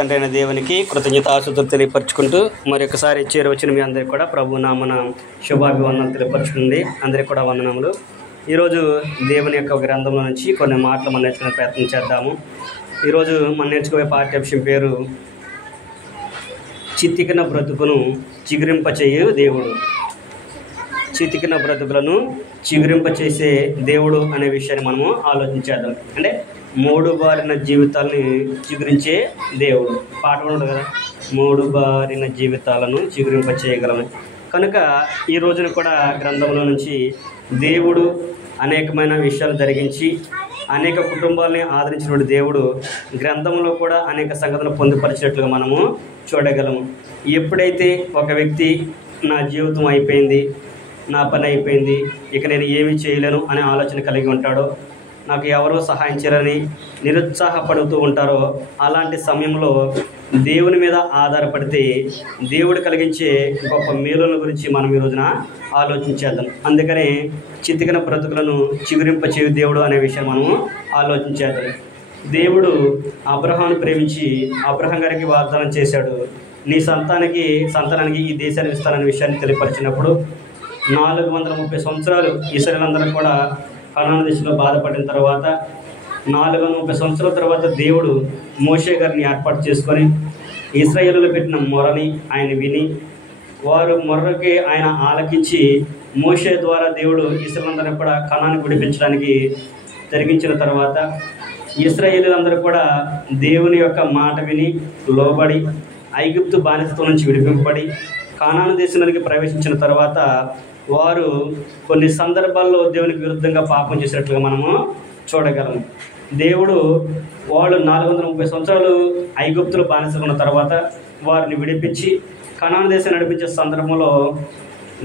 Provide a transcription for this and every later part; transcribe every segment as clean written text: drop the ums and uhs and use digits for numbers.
తండ్రి అయిన దేవునికి కృతజ్ఞతాస్తుతులు తెలియపరచుకుంటూ మరొకసారి చేరవచ్చిన మీ అందరికీ కూడా ప్రభు నామన శుభాభివందనలు తెలియపరచుకుంది. అందరికీ కూడా వందనములు. ఈరోజు దేవుని యొక్క గ్రంథంలో నుంచి కొన్ని మాటలు మనం నేర్చుకునే ప్రయత్నం చేద్దాము. ఈరోజు మనం నేర్చుకునే పాఠ్యాంశం పేరు చితికిన బ్రతుకును చిగురింపచేయు దేవుడు. చితికిన బ్రతుకులను చిగురింపచేసే దేవుడు అనే విషయాన్ని మనము ఆలోచించేద్దాం. అంటే మూడు బారిన జీవితాలని చిగురించే దేవుడు. పాట ఉండదు కదా, మూడు బారిన జీవితాలను చిగురింపచేయగలము. కనుక ఈ రోజున కూడా గ్రంథంలో నుంచి దేవుడు అనేకమైన విషయాలు జరిగించి అనేక కుటుంబాలని ఆదరించినటువంటి దేవుడు గ్రంథంలో కూడా అనేక సంగతులు పొందుపరిచినట్లుగా మనము చూడగలము. ఎప్పుడైతే ఒక వ్యక్తి నా జీవితం అయిపోయింది, నా పని అయిపోయింది, ఇక నేను ఏమీ చేయలేను అనే ఆలోచన కలిగి ఉంటాడో, నాకు ఎవరో సహాయం చేయరని నిరుత్సాహపడుతూ ఉంటారో, అలాంటి సమయంలో దేవుని మీద ఆధారపడితే దేవుడు కలిగించే గొప్ప మేలుల గురించి మనం ఈ రోజున ఆలోచించేద్దాం. అందుకనే చితికిన బ్రతుకులను చిగురింపచేయు దేవుడు అనే విషయం మనము ఆలోచించేద్దాం. దేవుడు అబ్రహామును ప్రేమించి అబ్రహాం గారికి వాగ్దానం చేశాడు, నీ సంతానానికి ఈ దేశాన్ని ఇస్తాననే విషయాన్ని తెలియపరిచినప్పుడు 430 సంవత్సరాలు ఇశ్రాయేలీయులందరూ కూడా కనాను దేశంలో బాధపడిన తర్వాత 430 సంవత్సరాల తర్వాత దేవుడు మోషే గారిని ఏర్పాటు చేసుకొని ఇశ్రాయేలులో పెట్టిన మొరని ఆయన విని వారు మొర్రకి ఆయన ఆలకించి మోషే ద్వారా దేవుడు ఇశ్రాయేలీయులందరినీ కూడా కనాను విడిపించడానికి జరిగించిన తర్వాత ఇశ్రాయేలీయులందరూ కూడా దేవుని యొక్క మాట విని లోబడి ఐగుప్తు బానిసత్వం నుంచి విడిపింపబడి కనాను దేశానికి ప్రవేశించిన తర్వాత వారు కొన్ని సందర్భాల్లో దేవునికి విరుద్ధంగా పాపం చేసినట్లుగా మనము చూడగలము. దేవుడు వాళ్ళు 430 సంవత్సరాలు ఐగుప్తులు బానిసలు ఉన్న తర్వాత వారిని విడిపించి కనాను దేశం నడిపించే సందర్భంలో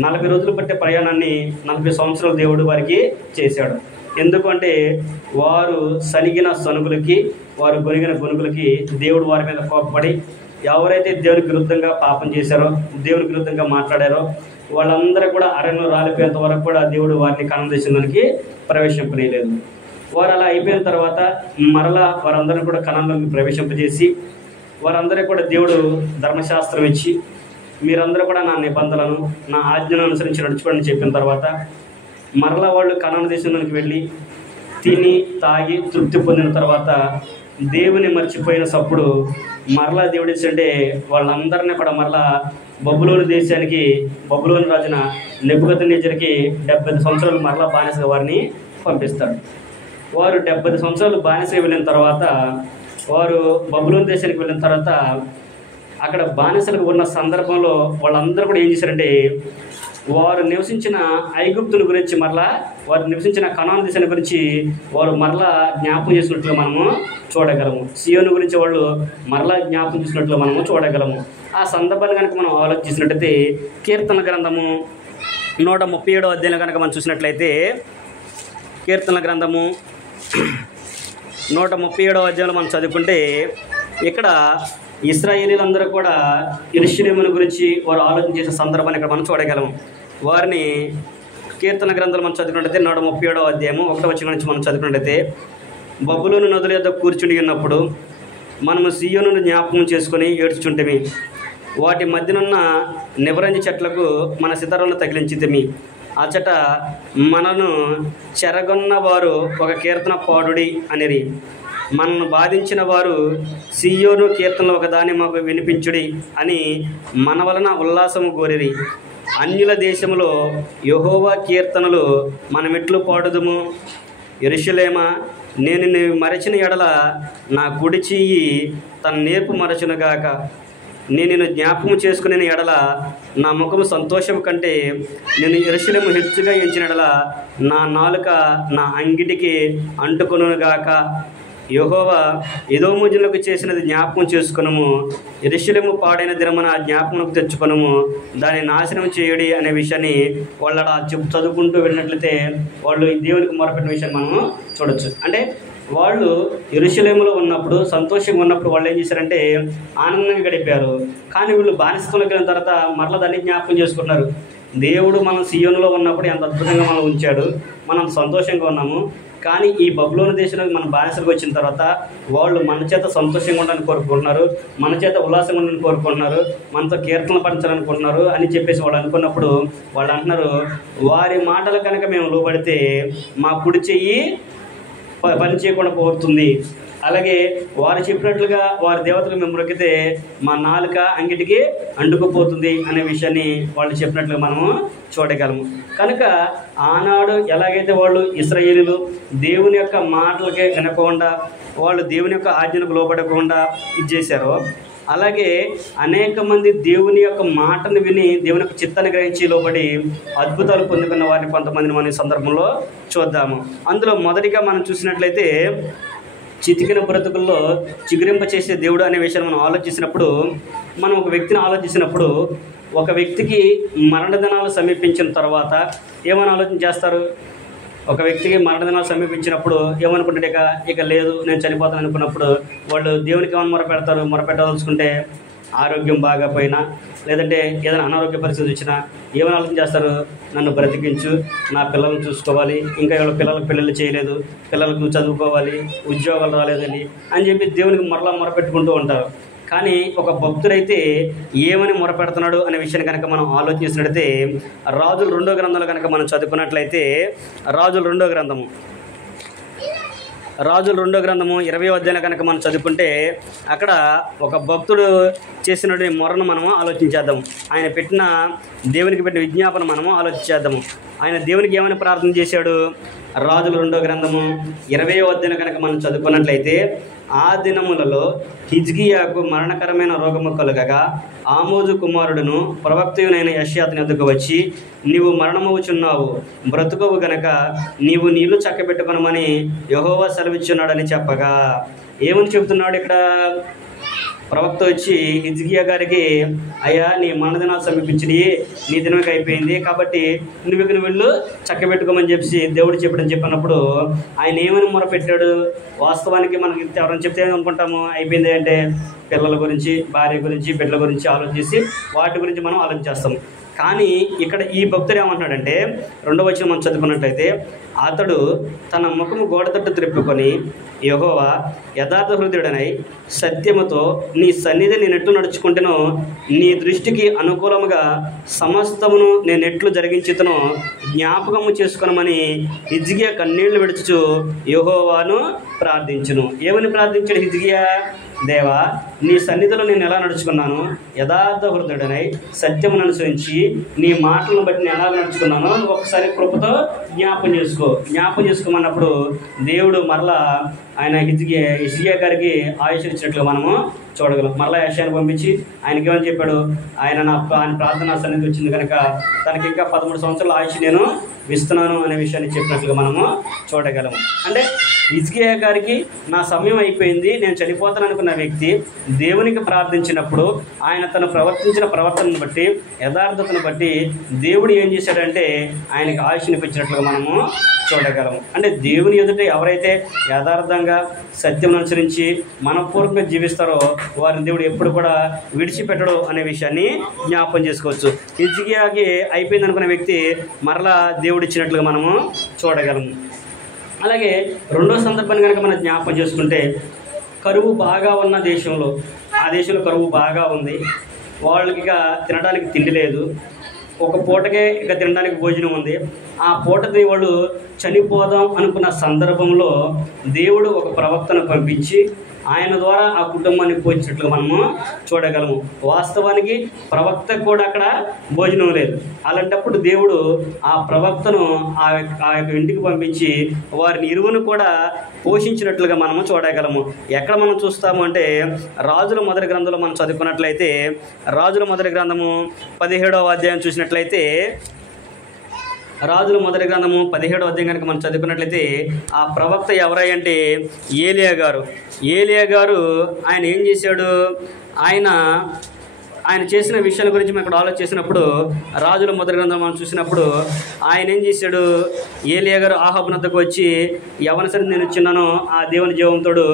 40 రోజులు పట్టే ప్రయాణాన్ని 40 సంవత్సరాలు దేవుడు వారికి చేశాడు. ఎందుకంటే వారు సనిగిన సనుగులకి, వారు గొనిగిన గొనుగులకి దేవుడు వారి మీద కోపపడి ఎవరైతే దేవునికి విరుద్ధంగా పాపం చేశారో, దేవునికి విరుద్ధంగా మాట్లాడారో వాళ్ళందరూ కూడా అరణ్యంలో రాలిపోయేంత వరకు కూడా దేవుడు వారిని కనాను దేశంలోనికి ప్రవేశింపలేదు. వారు అలా అయిపోయిన తర్వాత మరలా వారందరినీ కూడా కనానులోకి ప్రవేశింపజేసి వారందరికీ కూడా దేవుడు ధర్మశాస్త్రం ఇచ్చి మీరందరూ కూడా నా నిబంధనలను, నా ఆజ్ఞను అనుసరించి నడుచుకోండి చెప్పిన తర్వాత మరలా వాళ్ళు కనాను దేశంలోకి వెళ్ళి తిని తాగి తృప్తి పొందిన తర్వాత దేవుని మర్చిపోయిన సప్పుడు మరలా దేవుడు అంటే వాళ్ళందరినీ కూడా మరలా బబులోను దేశానికి, బబులోను రాజున నెబుకద్నెజరుకి 70 సంవత్సరాలు మరలా బానిసగా వారిని పంపిస్తాడు. వారు 70 సంవత్సరాలు బానిసగా వెళ్ళిన తర్వాత వారు బబులోను దేశానికి వెళ్ళిన తర్వాత అక్కడ బానిసలకు ఉన్న సందర్భంలో వాళ్ళందరూ కూడా ఏం చేశారంటే వారు నివసించిన ఐగుప్తుల గురించి మరలా వారు నివసించిన కనాను దేశాన్ని గురించి వారు మరలా జ్ఞాపకం చేసినట్లుగా మనము చూడగలము. సియోను గురించి వాళ్ళు మరలా జ్ఞాపకం చేసినట్లు మనము చూడగలము. ఆ సందర్భాన్ని కనుక మనం ఆలోచించినట్టయితే కీర్తన గ్రంథము 137వ అధ్యాయంలో కనుక మనం చూసినట్లయితే కీర్తన గ్రంథము 137వ అధ్యాయంలో మనం చదువుకుంటే ఇక్కడ ఇశ్రాయేలీయులందరూ కూడా యెరూషలేమును గురించి వారు ఆలోచన చేసే సందర్భాన్ని ఇక్కడ మనం చూడగలము. వారిని కీర్తన గ్రంథాలు మనం చదువుకున్నట్లయితే 137వ అధ్యాయము 1వ వచనం నుంచి మనం చదువుకున్నట్లయితే బబులోను నదుల యొద్ద కూర్చుని ఉన్నప్పుడు మనము సియోనును జ్ఞాపకం చేసుకొని ఏడ్చుచుంటిమి, వాటి మధ్యనున్న నివరంజి చెట్లకు మన సితారాలను తగిలించితిమి, అచట మనను చెరగొన్న వారు ఒక కీర్తన పాడుడి అనిరి, మనను బాధించిన వారు సియోను కీర్తనలు ఒకదాని మాకు వినిపించుడి అని మన వలన ఉల్లాసము కోరిరి. అన్యుల దేశములో యెహోవా కీర్తనలు మనమెట్లు పాడుదుము. యెరూషలేమా, నేను నీ మరచిన ఎడల నా కుడి చెయ్యి తన నేర్పు మరచునుగాక. నేను నిన్ను జ్ఞాపకం చేసుకునే ఎడల నా ముఖము సంతోషం కంటే నేను యెరూషలేము హెచ్చుగా ఎంచిన ఎడల నా నాలుక నా అంగిటికి అంటుకొనుగాక. యెహోవా ఎదోము జనులకు చేసినది జ్ఞాపకం చేసుకొనుము, యెరూషలేము పాడైన దినమున జ్ఞాపకంకు తెచ్చుకొనుము, దాన్ని నాశనం చేయుడి అనే విషయాన్ని వాళ్ళు అలా చదువుకుంటూ వెళ్ళినట్లయితే వాళ్ళు దేవునికి మొరపెట్టిన విషయాన్ని మనము చూడొచ్చు. అంటే వాళ్ళు యెరూషలేములో ఉన్నప్పుడు సంతోషంగా ఉన్నప్పుడు వాళ్ళు ఏం చేశారంటే ఆనందంగా గడిపారు. కానీ వీళ్ళు బానిసత్వంలోకి వెళ్ళిన తర్వాత మరలా దాన్ని జ్ఞాపకం చేసుకున్నారు. దేవుడు మనం సియోనులో ఉన్నప్పుడు ఎంత అద్భుతంగా మనం ఉంచాడు, మనం సంతోషంగా ఉన్నాము. కానీ ఈ బబులోను దేశంలో మన బానిసలకు వచ్చిన తర్వాత వాళ్ళు మన చేత సంతోషంగా ఉండాలని కోరుకుంటున్నారు, మన చేత ఉల్లాసంగా ఉండాలని కోరుకుంటున్నారు, మనతో కీర్తనలు పంచాలనుకుంటున్నారు అని చెప్పేసి వాళ్ళు అనుకున్నప్పుడు వాళ్ళు అంటున్నారు, వారి మాటలు కనుక మేము లోబడితే మా కుడి చెయ్యి పని చేయకుండా పోతుంది, అలాగే వారు చెప్పినట్లుగా వారి దేవతలు మేము మొక్కితే మా నాలుక అంగిటికి అంటుకుపోతుంది అనే విషయాన్ని వాళ్ళు చెప్పినట్లుగా మనము చూడగలము. కనుక ఆనాడు ఎలాగైతే వాళ్ళు ఇశ్రాయేలీయులు దేవుని యొక్క మాటలకే వినకుండా, వాళ్ళు దేవుని యొక్క ఆజ్ఞలకు లోబడకుండా ఇది చేశారో, అలాగే అనేక మంది దేవుని యొక్క మాటను విని దేవుని యొక్క చిత్తాన్ని గ్రహించి లోబడి అద్భుతాలు పొందుకున్న వారిని కొంతమందిని మన ఈ సందర్భంలో చూద్దాము. అందులో మొదటిగా మనం చూసినట్లయితే చితికిన బ్రతుకుల్లో చిగురింప చేసే దేవుడు అనే విషయాన్ని మనం ఆలోచించినప్పుడు, మనం ఒక వ్యక్తిని ఆలోచించినప్పుడు, ఒక వ్యక్తికి మరణదినాలు సమీపించిన తర్వాత ఏమైనా ఆలోచన చేస్తారు? ఒక వ్యక్తికి మరణదినాలు సమీపించినప్పుడు ఏమనుకుంటే ఇక లేదు నేను చనిపోతాను అనుకున్నప్పుడు వాళ్ళు దేవునికి ఏమైనా మొరపెడతారు? మొరపెట్టదలుచుకుంటే ఆరోగ్యం బాగాపోయినా, లేదంటే ఏదైనా అనారోగ్య పరిస్థితి వచ్చినా ఏమైనా ఆలోచన చేస్తారు? నన్ను బ్రతికించు, నా పిల్లలను చూసుకోవాలి, ఇంకా ఎవరు పిల్లలకు పెళ్ళిళ్ళు చేయలేదు, పిల్లలకు చదువుకోవాలి, ఉద్యోగాలు రాలేదని అని చెప్పి దేవునికి మొరపెట్టుకుంటూ ఉంటారు. కానీ ఒక భక్తుడైతే ఏమని మొరపెడుతున్నాడు అనే విషయాన్ని కనుక మనం ఆలోచించినట్లయితే రాజుల 2వ గ్రంథంలో కనుక మనం చదువుకున్నట్లయితే రాజుల 2వ గ్రంథము 20వ అధ్యాయం కనుక మనం చదువుకుంటే అక్కడ ఒక భక్తుడు చేసినటువంటి మొరను మనము ఆలోచించేద్దాము. ఆయన పెట్టిన దేవునికి పెట్టిన విజ్ఞాపన మనము ఆలోచించేద్దాము. ఆయన దేవునికి ఏమైనా ప్రార్థన చేశాడు? రాజుల 2వ గ్రంథము 20వ అధ్యాయం కనుక మనం చదువుకున్నట్లయితే, ఆ దినములలో హిజ్కియాకు మరణకరమైన రోగము కలుగగా ఆమోజు కుమారుడును ప్రవక్తయునైన యెషయా అతని వద్దకు వచ్చి, నీవు మరణమవుచున్నావు, బ్రతుకవు గనక నీవు నీళ్లు చక్కబెట్టుకొనమని యెహోవా సెలవిచ్చున్నాడని చెప్పగా, ఏమని చెబుతున్నాడు ఇక్కడ? ప్రవక్త వచ్చి హిజ్కియా గారికి, అయ్యా నీ మరణదినాలు సమీపించినవి, నీ దినమికి అయిపోయింది, కాబట్టి నువ్వు వెళ్ళు చక్కబెట్టుకోమని చెప్పి దేవుడు చెప్పినప్పుడు ఆయన ఏమని మొరపెట్టాడు? వాస్తవానికి మనకి ఎవరైనా చెప్తే అనుకుంటాము అయిపోయింది అంటే పిల్లల గురించి, భార్య గురించి, బిడ్డల గురించి ఆలోచించి వాటి గురించి మనం ఆలోచిస్తాము. కానీ ఇక్కడ ఈ భక్తుడు ఏమంటున్నాడంటే 2వ వచనం మనం చదువుకున్నట్లయితే, అతడు తన ముఖము గోడ తట్టు త్రిప్పుకొని, యెహోవా యథార్థ హృదయుడనై సత్యముతో నీ సన్నిధి నేనెట్లు నడుచుకుంటేనో, నీ దృష్టికి అనుకూలముగా సమస్తమును నేనెట్లు జరిగించుతనో జ్ఞాపకము చేసుకొనమని హిజ్కియా కన్నీళ్లు విడుచుచు యెహోవాను ప్రార్థించును. ఏమని ప్రార్థించాడు హిజ్కియా? దేవా, నీ సన్నిధిలో నేను ఎలా నడుచుకున్నాను, యథార్థ హృదయుడనై సత్యమును అనుసరించి నీ మాటలను బట్టి నేను ఎలా నడుచుకున్నానో ఒకసారి కృపతో జ్ఞాపం చేసుకోమన్నప్పుడు దేవుడు మరలా ఆయన హిజ్కియా గారికి ఆయుష్ ఇచ్చినట్లుగా మనము చూడగలం. మరలా యెషయాను పంపించి ఆయనకి ఏమని చెప్పాడు? ఆయన ప్రార్థనా సన్నిధి వచ్చింది కనుక తనకి ఇంకా 13 సంవత్సరాల ఆయుష్ నేను ఇస్తున్నాను అనే విషయాన్ని చెప్పినట్లుగా మనము చూడగలము. అంటే హిజ్కియా గారికి నా సమయం అయిపోయింది, నేను చనిపోతాను అనుకున్న వ్యక్తి దేవునికి ప్రార్థించినప్పుడు ఆయన తను ప్రవర్తించిన ప్రవర్తనను బట్టి, యథార్థతను బట్టి దేవుడు ఏం చేశాడంటే ఆయనకి ఆయుష్నిపించినట్లుగా మనము చూడగలము. అంటే దేవుని ఎదుట ఎవరైతే యథార్థంగా సత్యం అనుసరించి మనపూర్వకంగా జీవిస్తారో వారిని దేవుడు ఎప్పుడు కూడా విడిచిపెట్టడు అనే విషయాన్ని జ్ఞాపకం చేసుకోవచ్చు. హిజ్కియాకి అయిపోయింది అనుకున్న వ్యక్తి మరలా దేవుడు ఇచ్చినట్లుగా మనము చూడగలము. అలాగే 2వ సందర్భాన్ని కనుక మనం జ్ఞాపకం చేసుకుంటే, కరువు బాగా ఉన్న దేశంలో, ఆ దేశంలో కరువు బాగా ఉంది, వాళ్ళకి ఇక తినడానికి తిండి లేదు, ఒక పూటకే ఇక తినడానికి భోజనం ఉంది. ఆ పూటని వాళ్ళు చనిపోదాం అనుకున్న సందర్భంలో దేవుడు ఒక ప్రవక్తను పంపించి ఆయన ద్వారా ఆ కుటుంబాన్ని పోషించినట్లుగా మనము చూడగలము. వాస్తవానికి ప్రవక్తకు కూడా అక్కడ భోజనం లేదు. అలాంటప్పుడు దేవుడు ఆ ప్రవక్తను ఆ యొక్క ఇంటికి పంపించి వారిని ఇరువును కూడా పోషించినట్లుగా మనము చూడగలము. ఎక్కడ మనం చూస్తాము అంటే రాజుల మొదటి గ్రంథంలో మనం చదువుకున్నట్లయితే, రాజుల మొదటి గ్రంథము 17వ అధ్యాయం చూసినట్లయితే, రాజుల మొదటి గ్రంథము 17వ అధ్యాయం కనుక మనం చదువుకున్నట్లయితే ఆ ప్రవక్త ఎవరై అంటే ఏలియా గారు ఆయన ఏం చేశాడు? ఆయన ఆయన చేసిన విషయాల గురించి మనం ఇక్కడ ఆలోచించినప్పుడు రాజుల మొదటి గ్రంథం మనం చూసినప్పుడు ఆయన ఏం చేశాడు, ఏలియా గారు ఆహాబు వద్దకు వచ్చి ఎవరిసరి నేను చిన్నానో ఆ దేవుని జీవంతోడు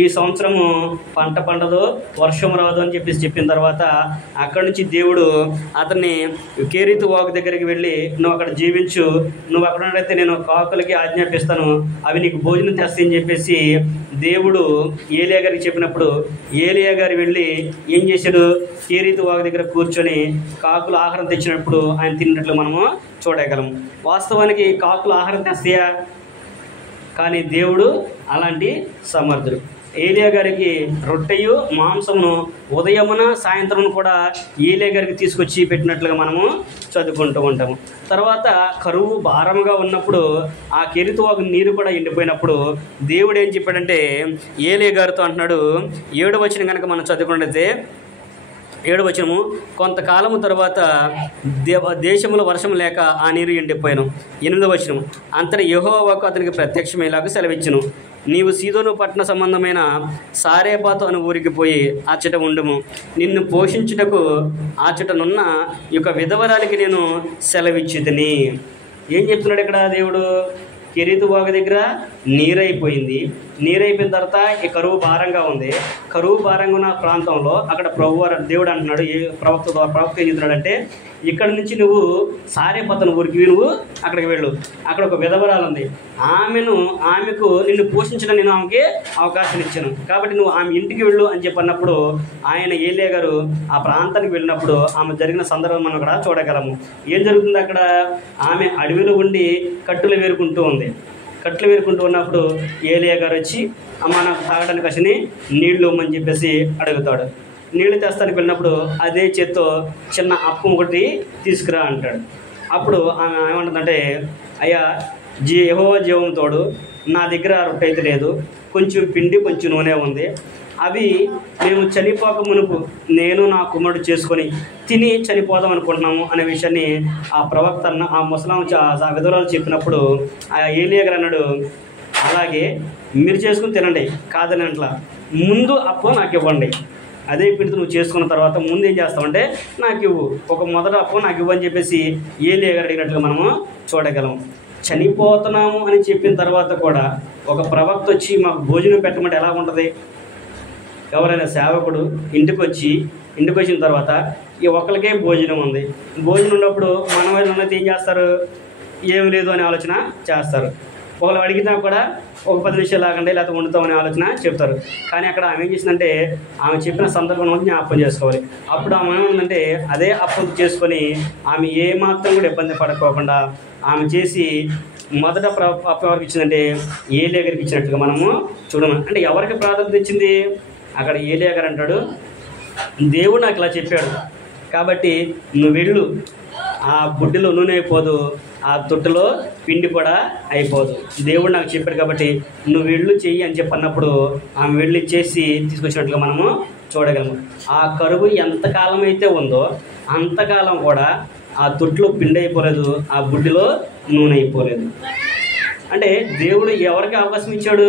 ఈ సంవత్సరము పంట పండదు, వర్షం రాదు అని చెప్పిన తర్వాత అక్కడి నుంచి దేవుడు అతన్ని కేరీతు వాగు దగ్గరికి వెళ్ళి నువ్వు అక్కడ జీవించు, నువ్వు అక్కడ ఉన్నట్టయితే నేను కాకులకి ఆజ్ఞాపిస్తాను, అవి నీకు భోజనం తెస్తాయని చెప్పేసి దేవుడు ఏలియా గారికి చెప్పినప్పుడు ఏలియా గారు వెళ్ళి ఏం చేశాడు, కేరీతు వాగు దగ్గర కూర్చొని కాకులు ఆహారం తెచ్చినప్పుడు ఆయన తిన్నట్లు మనము చూడగలం. వాస్తవానికి కాకులు ఆహారం తెస్తాయా? కానీ దేవుడు అలాంటి సమర్థుడు. ఏలియా గారికి రొట్టెయు మాంసమును ఉదయమున సాయంత్రం కూడా ఏలియా గారికి తీసుకొచ్చి పెట్టినట్లుగా మనము చదువుకుంటూ ఉంటాము. తర్వాత కరువు భారంగా ఉన్నప్పుడు ఆ కెరీతు వాగు నీరు కూడా ఎండిపోయినప్పుడు దేవుడు ఏం చెప్పాడంటే ఏలియా గారితో అంటున్నాడు, 7వ వచనం కనుక మనం చదువుకున్నట్లయితే 7వ వచనము, కొంతకాలము తర్వాత దేశంలో వర్షం లేక ఆ నీరు ఎండిపోయాను. 8వ వచనం, అంతటి యెహోవా వాక్కు అతనికి ప్రత్యక్షమయ్యేలాగా సెలవిచ్చును, నీవు సీదోను పట్టణ సంబంధమైన సారేపాతు అను ఊరికి పోయి అచ్చట ఉండుము, నిన్ను పోషించుటకు అచ్చటనున్న ఈ యొక్క విధవరాలికి నేను సెలవిచ్చితిని. ఏం చెప్తున్నాడు ఇక్కడ దేవుడు? కెరీతు వాగు దగ్గర నీరైపోయింది, నీరైపోయిన తర్వాత ఈ కరువు భారంగా ఉంది. కరువు భారంగా ఉన్న ప్రాంతంలో అక్కడ దేవుడు అంటున్నాడు, ప్రవక్త ఏం చెప్తున్నాడంటే ఇక్కడ నుంచి నువ్వు సారేపతను ఊరికి నువ్వు అక్కడికి వెళ్ళు, అక్కడ ఒక విధవరాలు ఉంది, ఆమెకు నిన్ను పోషించడం నేను ఆమెకి అవకాశం ఇచ్చాను, కాబట్టి నువ్వు ఆమె ఇంటికి వెళ్ళు అని చెప్పన్నప్పుడు ఆయన ఏలియా గారు ఆ ప్రాంతానికి వెళ్ళినప్పుడు ఆమె జరిగిన సందర్భం మనం అక్కడ చూడగలము. ఏం జరుగుతుంది అక్కడ? ఆమె అడవిలో ఉండి కట్టులు వేరుకుంటూ ఉంది. కట్లు వేరుకుంటూ ఉన్నప్పుడు ఏలియా గారు వచ్చి అమ్మ నాకు తాగడానికి కసిని నీళ్లు ఇవ్వమని చెప్పేసి అడుగుతాడు. నీళ్లు తెస్తానికి వెళ్ళినప్పుడు అదే చేత్తో చిన్న అప్పం ఒకటి తీసుకురా అంటాడు. అప్పుడు ఆమె ఏమంటుందంటే, అయ్యా యెహోవా జీవం తోడు, నా దగ్గర రొట్టె అయితే లేదు, కొంచెం పిండి కొంచెం నూనె ఉంది, అవి మేము చనిపోక మునుపు నేను నా కుమారుడు చేసుకొని తిని చనిపోదాం అనుకుంటున్నాము అనే విషయాన్ని ఆ ప్రవక్త ఆ ముసలాం ఆ విధవరాలు చెప్పినప్పుడు ఆ ఏలియా గారు అన్నాడు, అలాగే మీరు చేసుకుని తినండి కాదని అట్లా, ముందు అప్పు నాకు ఇవ్వండి, అదే పిండితో నువ్వు చేసుకున్న తర్వాత ముందు ఏం చేస్తామంటే నాకు ఇవ్వు, ఒక మొదటి అప్పు నాకు ఇవ్వు అని చెప్పేసి ఏలియా గారు అడిగినట్లుగా మనము చూడగలం. చనిపోతున్నాము అని చెప్పిన తర్వాత కూడా ఒక ప్రవక్త వచ్చి మాకు భోజనం పెట్టమంటే ఎలా ఉంటుంది? ఎవరైనా సేవకుడు ఇంటికి వచ్చిన తర్వాత ఈ ఒక్కరికే భోజనం ఉంది, భోజనం ఉన్నప్పుడు మన వాళ్ళు ఉన్నది ఏం చేస్తారు? ఏమి లేదు అనే ఆలోచన చేస్తారు. ఒకళ్ళు అడిగినా కూడా ఒక 10 నిమిషాలు ఆగండి లేకపోతే వండుతామనే ఆలోచన చెప్తారు. కానీ అక్కడ ఆమె ఏం చేసిందంటే ఆమె చెప్పిన సందర్భం జ్ఞాపకం చేసుకోవాలి. అప్పుడు ఆమె ఏమందంటే అదే అప్పం చేసుకొని ఆమె ఏమాత్రం కూడా ఇబ్బంది పడకోకుండా ఆమె చేసి మొదట అప్పం ఎవరికి ఇచ్చిందంటే ఏలియా గారికి ఇచ్చినట్టుగా మనము చూడము. అంటే ఎవరికి ప్రాధాన్యత ఇచ్చింది? అక్కడ ఏలియా గారు అంటాడు, దేవుడు నాకు ఇలా చెప్పాడు కాబట్టి నువ్వు వెళ్ళు, ఆ బుడ్డిలో నూనె అయిపోదు, ఆ తొట్టులో పిండి కూడా అయిపోదు, దేవుడు నాకు చెప్పాడు కాబట్టి నువ్వు వెళ్ళు చెయ్యి అని చెప్పన్నప్పుడు ఆమె వెళ్ళి చేసి తీసుకొచ్చినట్లుగా మనము చూడగలము. ఆ కరువు ఎంతకాలం అయితే ఉందో అంతకాలం కూడా ఆ తొట్టులో పిండి అయిపోలేదు, ఆ బుడ్డిలో నూనె అయిపోలేదు. అంటే దేవుడు ఎవరికి అవకాశం ఇచ్చాడు?